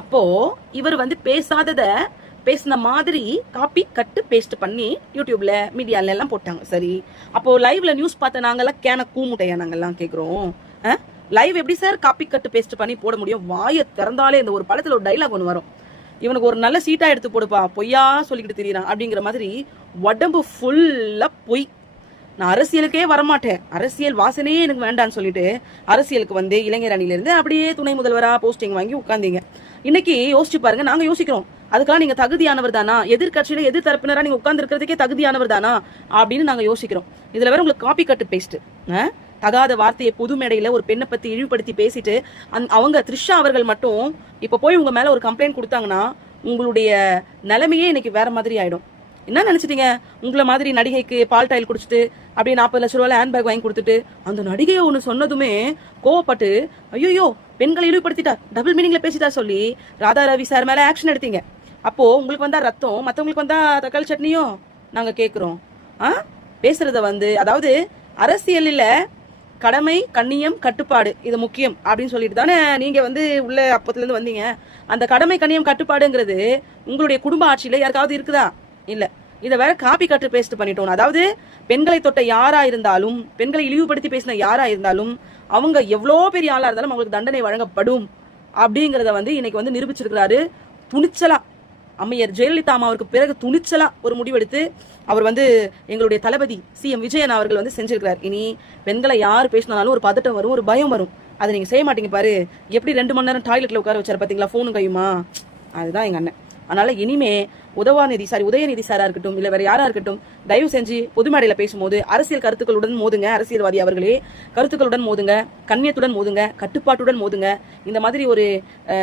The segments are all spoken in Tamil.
அப்போ இவர் வந்து பேசாதத பேசின மாதிரி காப்பி கட்டு பேஸ்ட் பண்ணி யூடியூப்ல மீடியால எல்லாம் போட்டாங்க. சரி, அப்போ லைவ்ல நியூஸ் பார்த்த நாங்கெல்லாம் கேன கூமுட்டையா நாங்கெல்லாம் கேட்குறோம். லைவ் எப்படி சார் காப்பி கட்டு பேஸ்ட் பண்ணி போட முடியும்? வாயை திறந்தாலே இந்த ஒரு படத்துல ஒரு டைலாக் ஒன்று வரும், இவனுக்கு ஒரு நல்ல சீட்டா எடுத்து போடுப்பா, பொய்யா சொல்லிக்கிட்டு திரியறான் அப்படிங்கிற மாதிரி. உடம்பு ஃபுல்லா பொய். நான் அரசியலுக்கே வரமாட்டேன், அரசியல் வாசனையே எனக்கு வேண்டான்னு சொல்லிட்டு அரசியலுக்கு வந்து இளைஞர் அணியிலிருந்து அப்படியே துணை முதல்வரா போஸ்டிங் வாங்கி உட்கார்ந்தீங்க. இன்னைக்கு யோசிச்சு பாருங்க, நாங்க யோசிக்கிறோம், அதுக்கெல்லாம் நீங்க தகுதியானவர் தானா? எதிர்கட்சியில எதிர் தரப்பினரா நீங்க உட்கார்ந்து இருக்கிறதுக்கே தகுதியானவர் தானா அப்படின்னு நாங்க யோசிக்கிறோம். இதுல வேற உங்களுக்கு காப்பி கட்டு பேஸ்ட், தகாத வார்த்தையை பொது மேடையில ஒரு பெண்ணை பத்தி இழிவுபடுத்தி பேசிட்டு அவங்க த்ரிஷா அவர்கள் மட்டும் இப்ப போய் உங்க மேல ஒரு கம்ப்ளைண்ட் கொடுத்தாங்கன்னா உங்களுடைய நிலைமையே இன்னைக்கு வேற மாதிரி ஆயிடும். என்ன நினைச்சிட்டீங்க? உங்களை மாதிரி நடிகைக்கு பால் டைல் குடிச்சிட்டு அப்படியே 40 லட்ச ரூபாய் ஹேண்ட்பேக் வாங்கி கொடுத்துட்டு அந்த நடிகையை ஒன்று சொன்னதுமே கோவப்பட்டு ஐயோ பெண்களை இழிவுபடுத்திட்டா, டபுள் மீனிங்ல பேசிட்டா சொல்லி ராதா ரவி சார் மேல ஆக்ஷன் எடுத்தீங்க. அப்போ உங்களுக்கு வந்தா ரத்தம், மற்றவங்களுக்கு வந்தா தக்காளி சட்னியும் நாங்க கேட்கிறோம். பேசுறத வந்து, அதாவது அரசியலில் கடமை கண்ணியம் கட்டுப்பாடு இது முக்கியம் அப்படின்னு சொல்லிட்டு தானே நீங்க வந்து உள்ள அப்பத்துல இருந்து வந்தீங்க. அந்த கடமை கண்ணியம் கட்டுப்பாடுங்கிறது உங்களுடைய குடும்ப ஆட்சியில யாருக்காவது இருக்குதா? இல்ல. இதை வேற காப்பி கட்டு பேஸ்ட் பண்ணிட்டோம். அதாவது பெண்களை தொட்ட யாரா இருந்தாலும், பெண்களை இழிவுபடுத்தி பேசின யாரா இருந்தாலும், அவங்க எவ்வளோ பெரிய ஆளா இருந்தாலும் அவங்களுக்கு தண்டனை வழங்கப்படும் அப்படிங்கிறத வந்து இன்னைக்கு வந்து நிரூபிச்சிருக்கிறாரு. துணிச்சலா அம்மையர் ஜெயலலிதா அவருக்கு பிறகு துணிச்சலா ஒரு முடிவெடுத்து அவர் வந்து எங்களுடைய தளபதி CM விஜயன் அவர்கள் வந்து செஞ்சிருக்கிறார். இனி பெண்களை யார் பேசினாலும் ஒரு பதட்டம் வரும், ஒரு பயம் வரும். அதை நீங்க செய்ய மாட்டீங்க பாரு. எப்படி 2 மணி நேரம் டாய்லெட்ல உட்கார வச்சாரு பாத்தீங்களா, போனும் கையுமா. அதுதான் எங்க அண்ணன். அதனால இனிமே உதயநிதி சாரா இருக்கட்டும், இல்ல வேற யாரா இருக்கட்டும், தயவு செஞ்சு பொது மேடையில பேசும்போது அரசியல் கருத்துக்களுடன் மோதுங்க. அரசியல்வாதி அவர்களே, கருத்துக்களுடன் மோதுங்க, கண்ணியத்துடன் மோதுங்க, கட்டுப்பாட்டுடன் மோதுங்க. இந்த மாதிரி ஒரு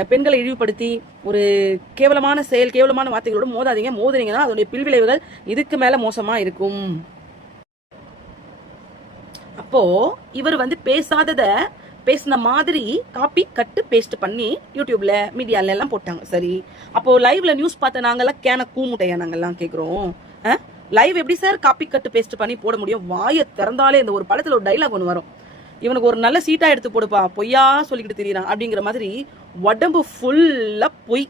பெண்களை இழிவுபடுத்தி ஒரு கேவலமான செயல், கேவலமான வார்த்தைகளோடு மோதாதீங்க. மோதுனீங்கன்னா அதோடைய பில்விளைவுகள் இதுக்கு மேல மோசமா இருக்கும். அப்போ இவர் வந்து பேசாதத பேசின மாதிரி காப்பி கட்டு பேஸ்ட் பண்ணி யூடியூப்ல மீடியால எல்லாம் போட்டாங்க. சரி, அப்போ லைவ்ல நியூஸ் பார்த்த நாங்கெல்லாம் கேன கூமுட்டையா நாங்கெல்லாம் கேட்குறோம். லைவ் எப்படி சார் காப்பி கட்டு பேஸ்ட் பண்ணி போட முடியும்? வாயை திறந்தாலே இந்த ஒரு படத்துல ஒரு டைலாக் ஒன்று வரும், இவனுக்கு ஒரு நல்ல சீட்டா எடுத்து போடுப்பா, பொய்யா சொல்லிக்கிட்டு திரியறான் அப்படிங்கிற மாதிரி. உடம்பு ஃபுல்லா பொய்.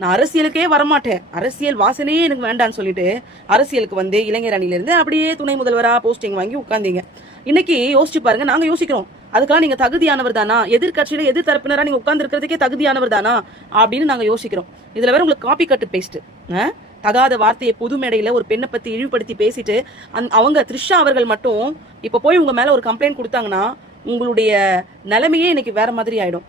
நான் அரசியலுக்கே வரமாட்டேன், அரசியல் வாசனையே எனக்கு வேண்டான்னு சொல்லிட்டு அரசியலுக்கு வந்து இளைஞர் அணியிலிருந்து அப்படியே துணை முதல்வரா போஸ்டிங் வாங்கி உட்கார்ந்தீங்க. இன்னைக்கு யோசிச்சு பாருங்க, நாங்க யோசிக்கிறோம், அதுக்கெல்லாம் நீங்க தகுதியானவர் தானா? எதிர்கட்சியில எதிர் தரப்பினரா நீங்க உட்கார்ந்து இருக்கிறதுக்கே தகுதியானவர் தானா அப்படின்னு நாங்க யோசிக்கிறோம். இதுல வேற உங்களுக்கு காப்பி கட்டு பேஸ்ட், தகாத வார்த்தையை பொது மேடையில ஒரு பெண்ணை பத்தி இழிவுபடுத்தி பேசிட்டு அவங்க த்ரிஷா அவர்கள் மட்டும் இப்ப போய் உங்க மேல ஒரு கம்ப்ளைண்ட் கொடுத்தாங்கன்னா உங்களுடைய நிலைமையே இன்னைக்கு வேற மாதிரி ஆயிடும்.